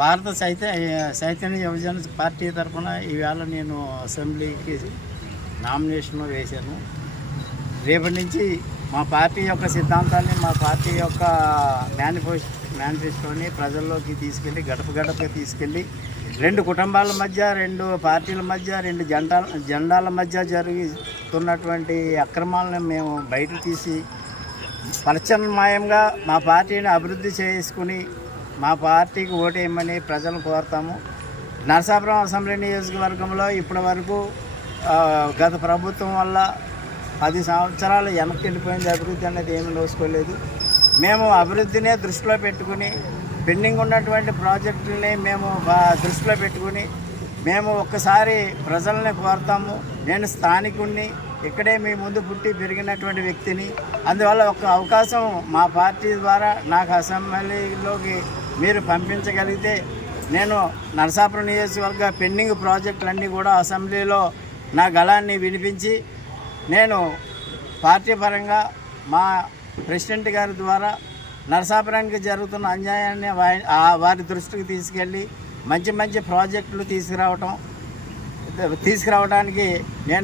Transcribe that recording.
భారత చైతన్య యువజన పార్టీ తరఫున ఈవేళ నేను అసెంబ్లీకి నామినేషన్ వేశాను. రేపటి నుంచి మా పార్టీ యొక్క సిద్ధాంతాన్ని, మా పార్టీ యొక్క మేనిఫెస్టోని ప్రజల్లోకి తీసుకెళ్ళి, గడప గడపకి తీసుకెళ్ళి, రెండు కుటుంబాల మధ్య, రెండు పార్టీల మధ్య, రెండు జెండాల మధ్య జరుగుతున్నటువంటి అక్రమాలను మేము బయట తీసి ప్రత్యామ్నాయంగా మా పార్టీని అభివృద్ధి చేసుకుని మా పార్టీకి ఓటేయమని ప్రజలు కోరుతాము. నరసాపురం అసెంబ్లీ నియోజకవర్గంలో ఇప్పటి వరకు గత ప్రభుత్వం వల్ల 10 సంవత్సరాలు వెనక్కి వెళ్ళిపోయింది. అభివృద్ధి అనేది ఏమీ నోసుకోలేదు. మేము అభివృద్ధినే దృష్టిలో పెట్టుకుని, పెండింగ్ ఉన్నటువంటి ప్రాజెక్టులని మేము దృష్టిలో పెట్టుకుని మేము ఒక్కసారి ప్రజల్ని కోరుతాము. నేను స్థానికుడిని, ఇక్కడే మీ ముందు పుట్టి పెరిగినటువంటి వ్యక్తిని. అందువల్ల ఒక అవకాశం మా పార్టీ ద్వారా నాకు అసెంబ్లీలోకి మీరు పంపించగలిగితే నేను నరసాపురం నియోజకవర్గ పెండింగ్ ప్రాజెక్టులన్నీ కూడా అసెంబ్లీలో నా గళాన్ని వినిపించి నేను పార్టీ పరంగా మా ప్రెసిడెంట్ గారి ద్వారా నరసాపురానికి జరుగుతున్న అన్యాయాన్ని వారి దృష్టికి తీసుకెళ్ళి మంచి మంచి ప్రాజెక్టులు తీసుకురావడానికి నేను